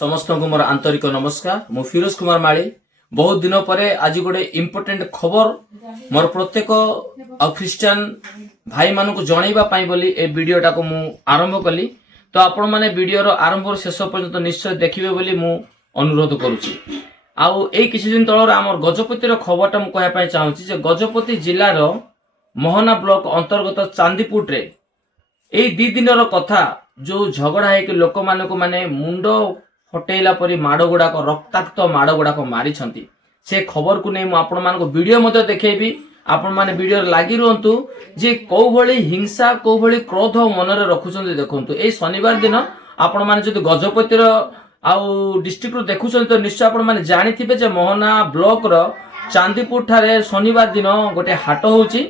समस्त को मोर आंतरिक नमस्कार। मु फिरोज कुमार माली। बहुत दिन पर आज गोटे इम्पोर्टेंट खबर मोर प्रत्येक ख्रिस्टियन भाई मान को जनइबा बोली ए वीडियोटा को मु आरंभ कली। तो आपण माने वीडियो रो आरंभ शेष पर्यंत निश्चय देखिबे बोली मु अनुरोध करूची। आउ ए किछि दिन तळर हमर गजपति रो खबरटा मु कहया पय चाहूची जे गजपति जिल्ला रो मोहना ब्लॉक अंतर्गत चांदीपुर रे ए दी दिन रो कथा जो झगड़ा है कि लोक मान को माने मुंडो फटेला परी माड़ गुड़ाक रक्ताक्त माड़ गुड़ाक मारी से खबर को नहीं आपण मान वीडियो मध्य देखेबी। आपण माने वीडियो लागी रुहतु जे कौ भली हिंसा कौ भली क्रोध मन रे रखुछन्ते देखंतु। ए शनिवार दिन आपण माने जदि गजपति रो आउ डिस्ट्रिक्ट रो देखुछन्ते तो निश्चय आपण माने जानिथिबे जे मोहना ब्लॉक रो चांदीपुर ठारे शनिवार दिन गोटे हाट होउची।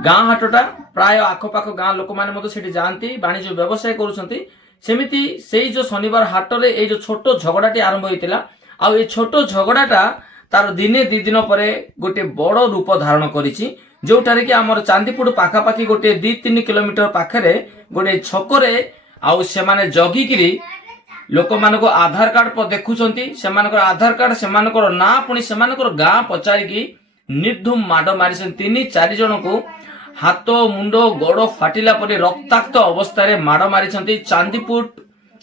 गाँ हाटटा प्राय आखपाख गाँ लोक माने मते सेठी जानती वाणिज्य व्यवसाय करूछन्ती। सेमिति सेई जो शनिवार हाट रे ए जो छोटो झगड़ाटी आरंभ होइतिला आउ ए छोटो झगड़ाटा तार दिने दी दिन परे गोटे बड़ रूप धारण करिछि। जोठारे कि हमर चांदीपुर पाखापाखी गोटे 2-3 किलोमीटर पाखरे गोटे छकरे आउ से माने जगिकिरी लोक मानको आधार कार्ड पर देखुछन्ती। सेमानकर आधार कार्ड सेमानकर ना पुनी सेमानकर गाँ पचारिकी निर्धुम माड मारिसन 3-4 जन को हाथ मुंड गोड़ फाटिला परे रक्ताक्त अवस्था रे माड़ मारिछन्ती चांदीपुर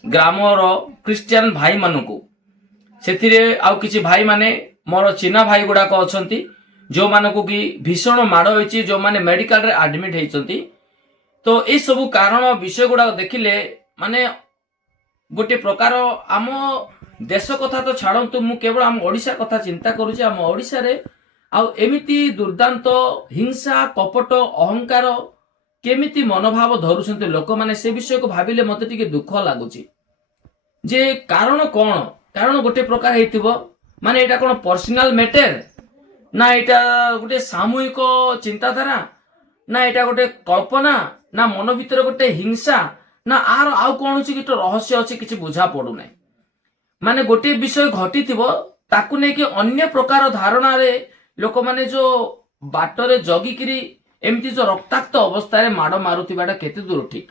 ग्रामर क्रिश्चियन भाई मानकु। सेथिरे आउ किछि भाई माने मोर चिन्हा भाई गुड़ाक अछन्ती जो मानकु कि भीषण माड़ होइछि जो माने मेडिकल रे एडमिट हेइछन्ती। तो ए सब कारण विषय गुड़ा देखिले माने गोटे प्रकार आम देश कथा तो छाड़न्तु मु केवल आम ओडिशा कथा चिंता करूछि। आम ओडिशा रे आउ एमिति दुर्दांत हिंसा कपट अहंकार केमिति मनोभाव धरुछन्ते लोक माने से विषय को भाबिले मते टिके दुख लागुची जे कारण कोन। कारण गोटे प्रकार हेतिबो माने एटा कोन पर्सनल मैटर ना एटा गोटे सामूहिक चिंताधारा ना एटा गोटे कल्पना ना मन भीतर गोटे हिंसा ना आर आउ कोनोसी कितो रहस्य अछि किछि बुझा पडु नै। माने गोटे विषय घटिथिबो ताकु नै कि अन्य प्रकार धारणा रे लोक माने जो बाटरे जगिकिरी एमती जो रक्ताक्त अवस्था रे माड़ मारुथिबाटा केते दूर ठीक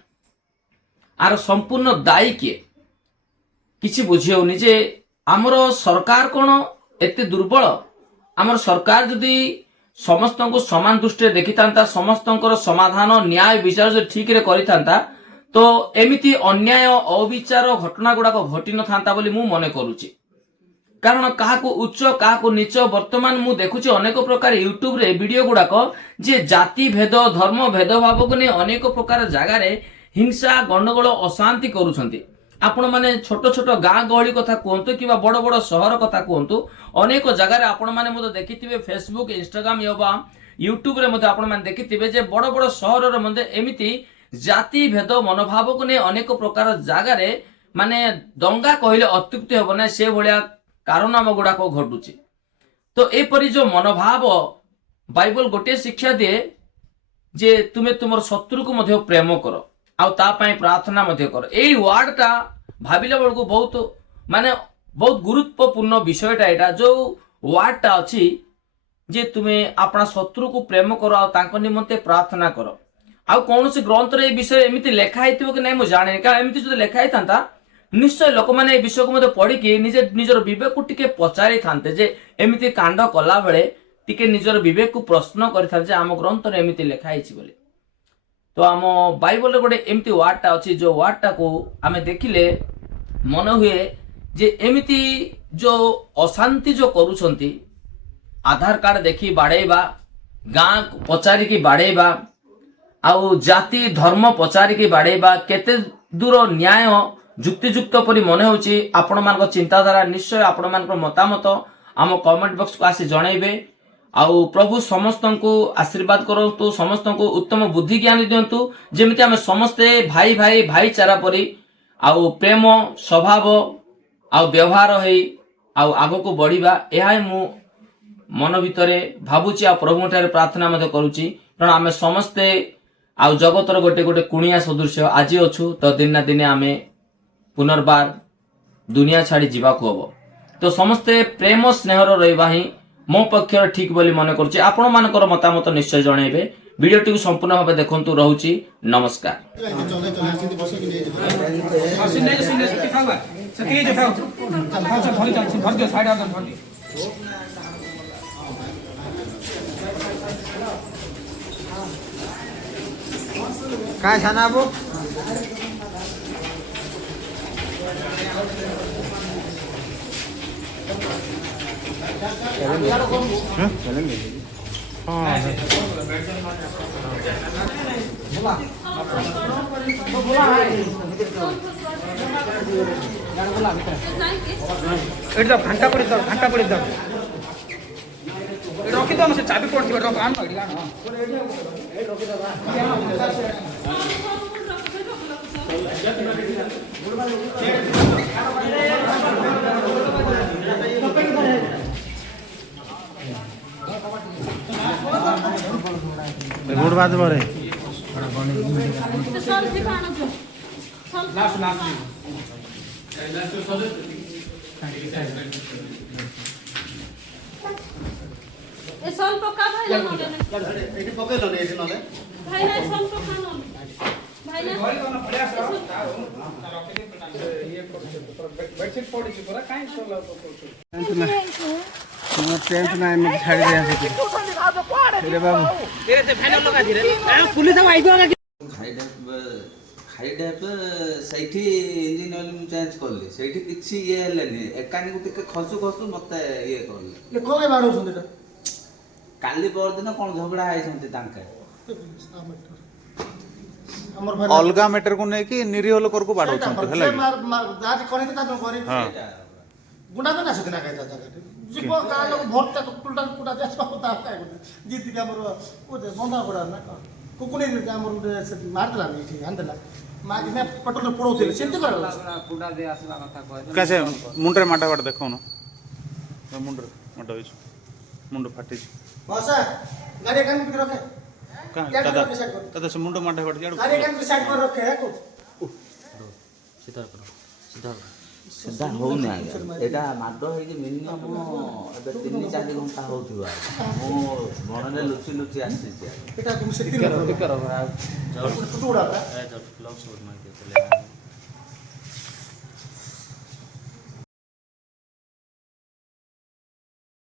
आर संपूर्ण दायी किए किछि बुझी होनी जे आमर सरकार कोन एते दुर्बल। आमर सरकार जदि समस्त को समान दृष्टि देखि थांता समस्तंकर समाधान न्याय विचार जो ठीक रे करि थांता तो एमिति अन्याय अविचार घटना गुडा को घटी न थांता बोली मु मने करूची। कारण काहाको उच्च काहाको नीच वर्तमान मु देखुची अनेक प्रकार यूट्यूब रे वीडियो गुड़ाक जे जाति भेद धर्म भेदभाव को नहीं अनेक प्रकार जगार हिंसा गंडगोल अशांति करुछन्ति। आपण माने छोट छोट गाँ गहली कथा कहतु कि बड़ बड़ सहर कथा कहतु अनेक जगार आपण माने मते देखिथिबे फेसबुक इंस्टाग्राम एवं यूट्यूब रे मते आपण माने देखिथिबे जे बड़ बड़ सहर रे मते एमिति जाति भेद मनोभाव को नहीं अनेक प्रकार जगार माने दंगा कहले अत्युक्ति हेबो ना से भलिया कारण नाम गुड़ाक घटुची। तो एपरी जो मनोभाव बाइबल गोटे शिक्षा दिए जे तुमे तुमर शत्रु को मध्य प्रेम कर आउ ता पई प्रार्थना मध्य कर। एई वर्डटा भाबिले बळको बहुत माने बहुत गुरुत्वपूर्ण विषयटा एटा जो वर्डटा अछि जे तुमे अपना शत्रु को प्रेम कर आउ तांको निमंते प्रार्थना कर। आउ कोनोसी ग्रंथ रे विषय एमिति लेखा हेतिबो कि नै मु जाने का एमिति जो लेखा हेतांता निश्चय लोक मैंने विषय को पढ़ी निजर विवेक को टिके पचारि थांते जे एमिति कांड कला बेले टिके निजर विवेक को प्रश्न करि जे आम ग्रंथ रे एमिति लेखा हेछि बोली। तो आम बाइबल रे गोटे एमिति वर्डटा अछि जो वर्डटा को आमे देखिले मन हुए जे एमिति जो अशांति जो करूछंती आधार कार्ड देखि बाड़ेबा गाँ पचारि की बाड़ेबा आउ जाति धर्म पचारि की बाड़ेबा केते दूर न्याय जुक्तियुक्त परी मन होची। आपण मान चिंताधारा निश्चय आपण मान मतामत आम कमेंट बॉक्स को आसी जनइबे। आउ प्रभु समस्त को आशीर्वाद करंतु समस्त को उत्तम बुद्धि ज्ञान दियंतु जेमिति आमे समस्ते भाई भाई भाईचारा परी आउ प्रेम स्वभाव आउ व्यवहार हेई आउ आगो को बढ़िबा एहा मु मन भितरे भाबुची आ प्रभु ठारे प्रार्थना मते करूची। कारण आमे समस्ते आउ जगतर गोटे गोटे कुणिया सदृश आज अछु तो दिन ना दिन आमे पुनर्बार दुनिया छाड़ी जीवा को हबो। तो समस्ते प्रेम स्नेहर रहिबा ही मो पक्षर ठीक बोली मन करूची। आपण मानकर मतामत निश्चय जणाइबे। वीडियोटी को संपूर्ण भाव देखंतु रहूची। नमस्कार। सके जो चल चल भर चल भर दियो साइड आ भर दियो काय छाना अब चलेंगे एटा घंटा पड़ी दब रखी दो से चाबी पड़ती रख आन एडी आन गुड बात बोले लास्ट लास्ट ए सल पका भाई नले एटी पके लो एटी नले भाई ना सल पका नले भाई ना घरे कोन पड़िया रखी दे ये बेडशीट पड़ी छी पूरा काई सोला तो टेंट ना में छाड़ी दिया से रे बाबू तेरे से फाइनल लगा दे रे पुलिस सब आई गयो ଖାଇଡାପ ସେଇଠି ଇଞ୍ଜିନ ଅଏଲ ମୁଁ ଚେଞ୍ଜ କଲି ସେଇଠି କିଛି ଇଏ ହେଲାନି ଏକାନିକୁ ଟିକେ ଖସୁ ଖସୁ ମତେ ଇଏ କଲେ କୋଲେ ବାଡଉଛନ୍ତି ଏଟା କାଲି ପରଦିନ କଣ ଝଗଡା ହେଇଛନ୍ତି ତାଙ୍କେ हमर भाई अलगा मैटर को नहीं कि निरीह लोक को बाड़ौछंती हला कि मार दादी कोने ता कोरी हां गुंडा तो ना सके ना कहता जागा जीव का लोग भरता तो उल्टा पुटा देश होता काय जीत के हमर ओ दे बंदा पड़ा ना कुकुने हमर से मारतला नहीं ठीक हंदला मागी में पटोल पड़ोथिले सेंते कर पुडा दे आसला कथा कह कैसे मुंडरे माटा वाट देखो न मुंडरे माटा होइछ मुंड फाटी बसा गाड़ी कान के रखे का क्या दादा कर साइड कर दादा से मुंड माटा वाट यार गाड़ी कान के साइड पर रखे है कुछ सीधा करो सीधा करो ସିଧା ହଉନି ଆଜ୍ଞା ଏଇଟା ମାଡ଼ ହେଇକି ମିନିମମ୍ ଏବେ 3-4 ଘଣ୍ଟା ହଉଥିବ ମୁଁ ବଣରେ ଲୁଚି ଲୁଚି ଆସିଛି बेटा तुम से तीन करो करो टुकड़ा ए जब क्लॉक शॉट मार के चले